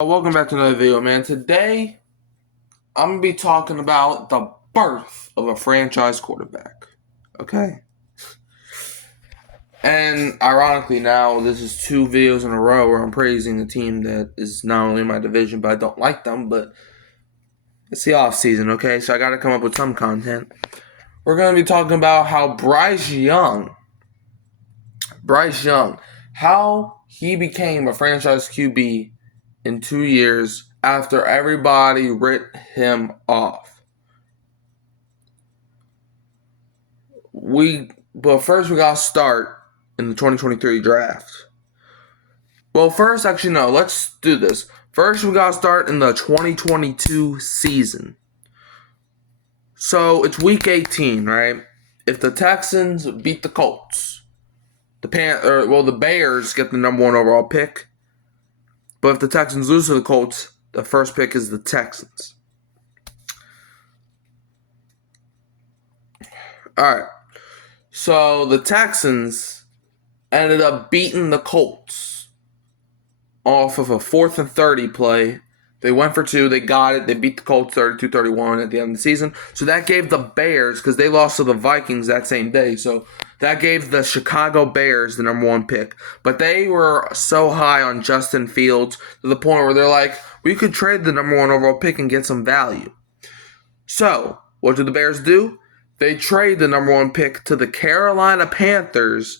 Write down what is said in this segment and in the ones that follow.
Welcome back to another video, man. Today, I'm going to be talking about the birth of a franchise quarterback. Okay? And ironically now, this is two videos in a row where I'm praising a team that is not only in my division, but I don't like them, but it's the off season, okay? So I got to come up with some content. We're going to be talking about how Bryce Young, how he became a franchise QB in 2 years after everybody writ him off. But first we gotta start in the 2023 draft. Well, first, actually, no, let's do this. First, we gotta start in the 2022 season. So it's week 18, right? If the Texans beat the Colts, the Bears get the number 1 overall pick. But if the Texans lose to the Colts, the first pick is the Texans. Alright. So the Texans ended up beating the Colts off of a 4th and 30 play. They went for 2. They got it. They beat the Colts 32-31 at the end of the season. So that gave the Bears, because they lost to the Vikings that same day, so that gave the Chicago Bears the number 1 pick. But they were so high on Justin Fields to the point where they're like, we could trade the number 1 overall pick and get some value. So what do the Bears do? They trade the number 1 pick to the Carolina Panthers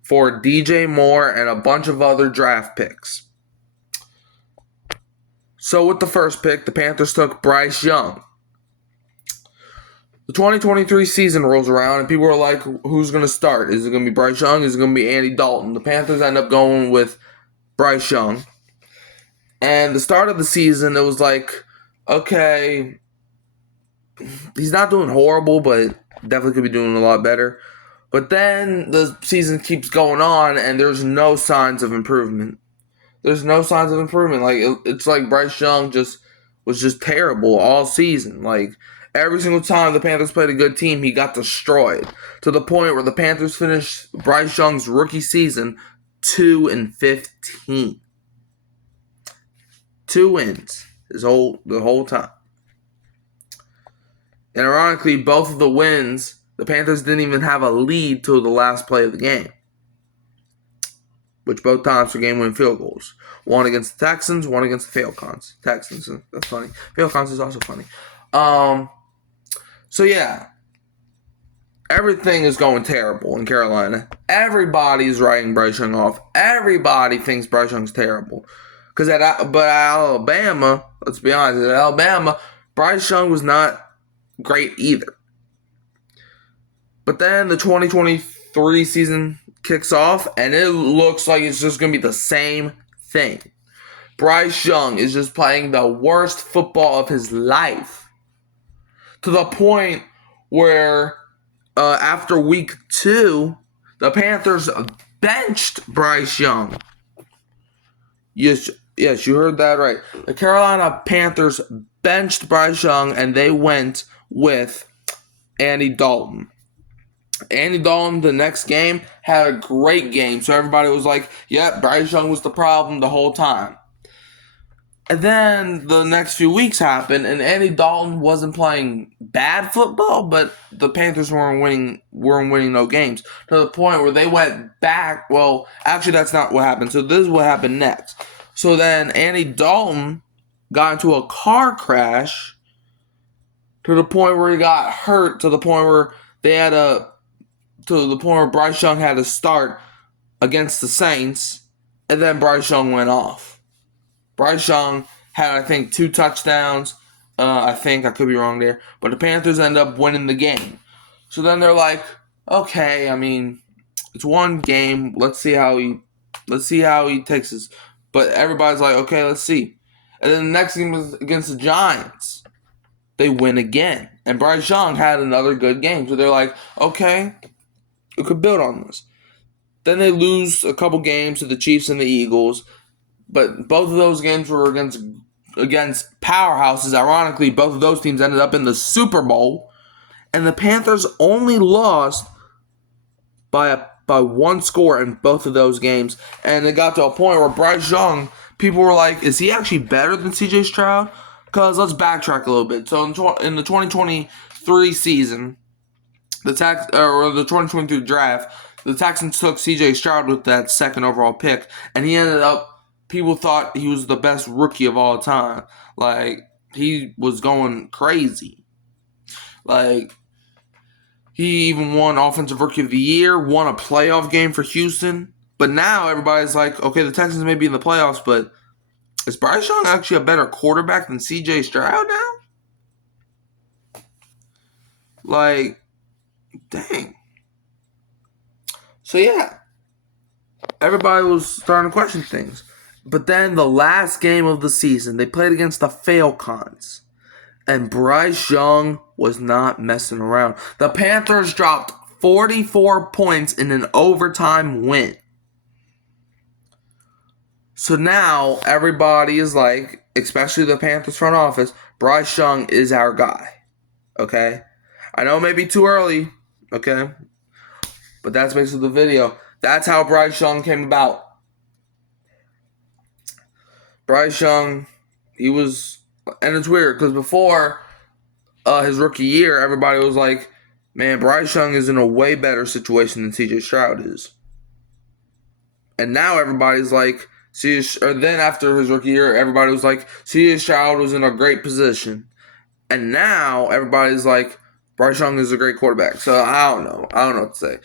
for DJ Moore and a bunch of other draft picks. So with the first pick, the Panthers took Bryce Young. The 2023 season rolls around, and people are like, who's going to start? Is it going to be Bryce Young? Is it going to be Andy Dalton? The Panthers end up going with Bryce Young. And the start of the season, it was like, okay, he's not doing horrible, but definitely could be doing a lot better. But then the season keeps going on, and there's no signs of improvement. Like, it's like Bryce Young was just terrible all season. Like, every single time the Panthers played a good team, he got destroyed. To the point where the Panthers finished Bryce Young's rookie season 2-15. 2 wins the whole time. And ironically, both of the wins, the Panthers didn't even have a lead till the last play of the game, which both times were game-winning field goals. One against the Texans, one against the Falcons. Texans, that's funny. Falcons is also funny. So yeah, everything is going terrible in Carolina. Everybody's writing Bryce Young off. Everybody thinks Bryce Young's terrible. But at Alabama, let's be honest, at Alabama, Bryce Young was not great either. But then the 2023 season kicks off, and it looks like it's just going to be the same thing. Bryce Young is just playing the worst football of his life. To the point where after week 2, the Panthers benched Bryce Young. Yes, you heard that right. The Carolina Panthers benched Bryce Young, and they went with Andy Dalton. Andy Dalton, the next game, had a great game. So everybody was like, yep, Bryce Young was the problem the whole time. And then the next few weeks happened, and Andy Dalton wasn't playing bad football, but the Panthers weren't winning no games. To the point where they went back. Well, actually, that's not what happened. So this is what happened next. So then Andy Dalton got into a car crash to the point where he got hurt, to the point where Bryce Young had to start against the Saints, and then Bryce Young went off. Bryce Young had, I think, 2 touchdowns. I could be wrong there, but the Panthers end up winning the game. So then they're like, okay, I mean, it's one game. Let's see how he takes this. But everybody's like, okay, let's see. And then the next game was against the Giants. They win again, and Bryce Young had another good game. So they're like, okay, we could build on this. Then they lose a couple games to the Chiefs and the Eagles, but both of those games were against powerhouses. Ironically, both of those teams ended up in the Super Bowl, and the Panthers only lost by 1 score in both of those games. And it got to a point where Bryce Young people were like, is he actually better than CJ Stroud? Because let's backtrack a little bit. So in the 2023 season, the 2023 draft, the Texans took CJ Stroud with that second overall pick, and he ended up, people thought he was the best rookie of all time. Like, he was going crazy. Like, he even won Offensive Rookie of the Year, won a playoff game for Houston. But now everybody's like, okay, the Texans may be in the playoffs, but is Bryce Young actually a better quarterback than C.J. Stroud now? Like, dang. So, yeah. Everybody was starting to question things. But then the last game of the season, they played against the Falcons. And Bryce Young was not messing around. The Panthers dropped 44 points in an overtime win. So now everybody is like, especially the Panthers front office, Bryce Young is our guy. Okay? I know it may be too early. Okay? But that's basically the video. That's how Bryce Young came about. Bryce Young, he was... And it's weird, because before his rookie year, everybody was like, man, Bryce Young is in a way better situation than C.J. Stroud is. And now everybody's like... then after his rookie year, everybody was like, C.J. Stroud was in a great position. And now everybody's like, Bryce Young is a great quarterback. So I don't know. I don't know what to say.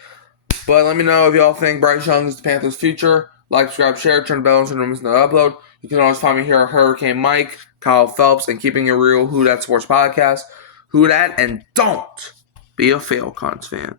But let me know if y'all think Bryce Young is the Panthers' future. Like, subscribe, share, turn the bell on so you don't miss another upload. You can always find me here at Hurricane Mike, Kyle Phelps, and Keeping It Real, Who Dat Sports Podcast. Who Dat, and don't be a Falcons fan.